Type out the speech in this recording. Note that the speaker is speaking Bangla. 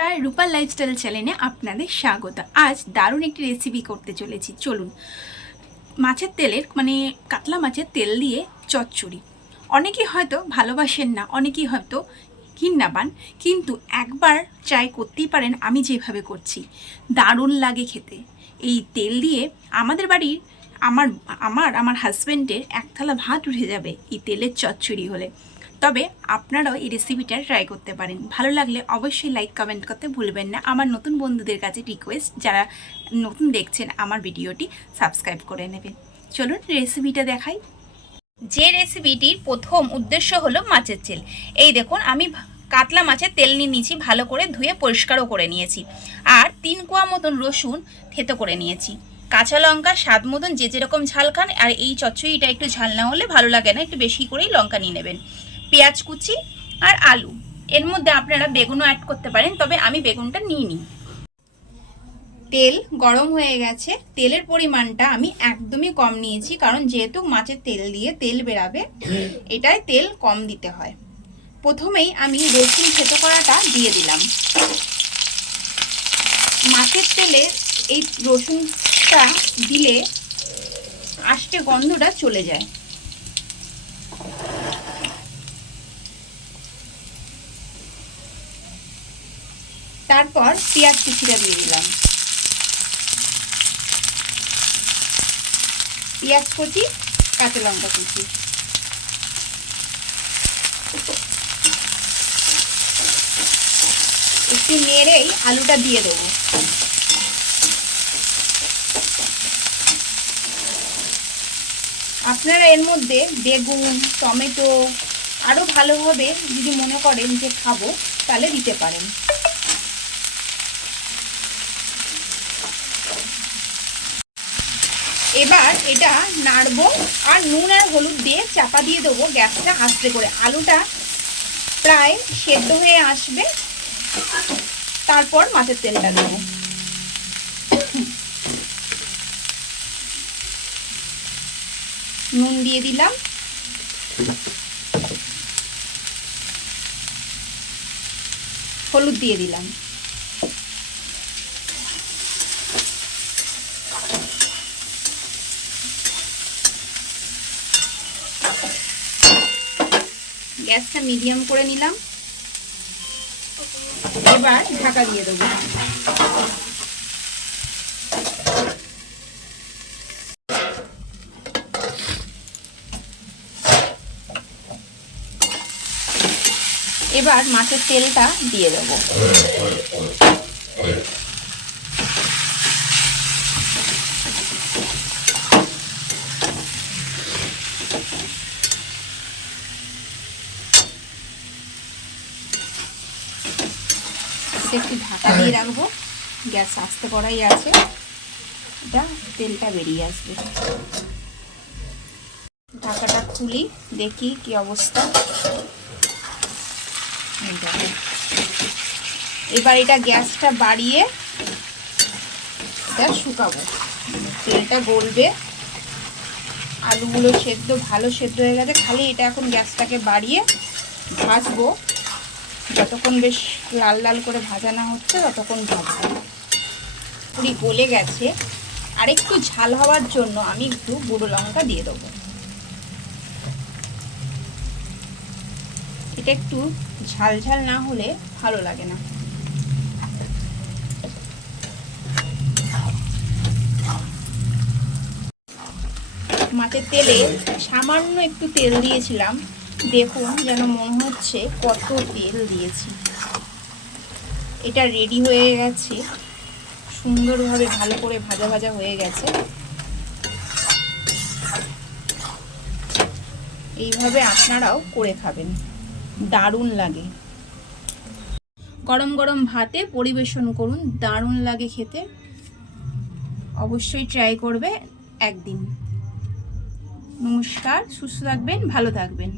রূপার লাইফস্টাইল চ্যানেলে আপনাদের স্বাগত। আজ দারুণ একটি রেসিপি করতে চলেছি। চলুন, মাছের তেলের কাতলা মাছের তেল দিয়ে চচ্চড়ি। অনেকেই হয়তো ভালোবাসেন না, অনেকেই হয়তো ঘৃণা পান, কিন্তু একবার ট্রাই করতেই পারেন। আমি যেভাবে করছি দারুণ লাগে খেতে। এই তেল দিয়ে আমাদের বাড়ির আমার হাজব্যান্ডের এক থালা ভাত উঠে যাবে এই তেলের চচ্চড়ি হলে। তবে আপনারাও এই রেসিপিটা ট্রাই করতে পারেন। ভালো লাগলে অবশ্যই লাইক কমেন্ট করতে ভুলবেন না। আমার নতুন বন্ধুদের কাছে রিকোয়েস্ট, যারা নতুন দেখছেন আমার ভিডিওটি সাবস্ক্রাইব করে নেবেন। চলুন রেসিপিটা দেখাই। যে রেসিপিটির প্রথম উদ্দেশ্য হলো মাছের তেল। এই দেখুন, আমি কাতলা মাছের তেল নিয়ে নিয়েছি, ভালো করে ধুয়ে পরিষ্কারও করে নিয়েছি। আর 3 কোয়া মতন রসুন থেতো করে নিয়েছি। কাঁচা লঙ্কা স্বাদ মতন, যে যেরকম ঝাল খান। আর এই চচ্চড়িটা একটু ঝাল না হলে ভালো লাগে না, একটু বেশি করেই লঙ্কা নিয়ে নেবেন। পেঁয়াজ কুচি আর আলু, এর মধ্যে আপনারা বেগুনও অ্যাড করতে পারেন, তবে আমি বেগুনটা নিইনি। তেল গরম হয়ে গেছে। তেলের পরিমাণটা আমি একদমই কম নিয়েছি, কারণ যেহেতু মাছের তেল দিয়ে তেল বেরাবে, এটাই তেল কম দিতে হয়। প্রথমেই আমি রসুন থেতো করাটা দিয়ে দিলাম। মাছের তেলে এই রসুনটা দিলে আষ্টে গন্ধটা চলে যায়। তারপর পেঁয়াজ কুচিটা দিয়ে দিলাম। পেঁয়াজ কুচি, কাঁচা লঙ্কা কুচি, একটু নেড়েই আলুটা দিয়ে দেবো। আপনারা এর মধ্যে বেগুন, টমেটো আরও ভালোভাবে যদি মনে করেন যে খাবো, তাহলে দিতে পারেন। এবার এটা নাড়বো আর নুন আর হলুদ দিয়ে চাপা দিয়ে দেবো গ্যাসটা আস্তে করে। আলুটা প্রায় সেদ্ধ হয়ে আসবে, তারপর মাছের তেলটা দেবো। নুন দিয়ে দিলাম, হলুদ দিয়ে দিলাম। গ্যাসটা মিডিয়াম করে নিলাম। এবার ঢাকা দিয়ে দেবো। এবার মাছের তেলটা দিয়ে দেবো। একটু ঢাকা দিয়ে রাখবো, গ্যাস আস্তে করাই আছে, এটা তেলটা বেরিয়ে আসবে। ঢাকাটা খুলি, দেখি কি অবস্থা। এবার এটা গ্যাসটা বাড়িয়ে এটা শুকাবো। তেলটা গলবে, আলুগুলো ভালো সেদ্ধ হয়ে গেছে। খালি এটা এখন গ্যাসটাকে বাড়িয়ে ভাজবো, যতক্ষণ বেশ লাল লাল করে ভাজা না হচ্ছে ততক্ষণ ভাজবো। পুরি গলে গেছে। আর একটু ঝাল হওয়ার জন্য আমি একটু গুঁড়ো লঙ্কা দিয়ে দেবো। এটা একটু ঝাল ঝাল না হলে ভালো লাগে না। মাছের তেলে সামান্য একটু তেল দিয়েছিলাম, দেখুন যেন মনে হচ্ছে কত তেল দিয়েছি। এটা রেডি হয়ে গেছে, সুন্দরভাবে ভালো করে ভাজা ভাজা হয়ে গেছে। এইভাবে আপনারাও করে খাবেন, দারুণ লাগে। গরম গরম ভাতে পরিবেশন করুন, দারুণ লাগে খেতে। অবশ্যই ট্রাই করবে একদিন। নমস্কার, সুস্থ থাকবেন, ভালো থাকবেন।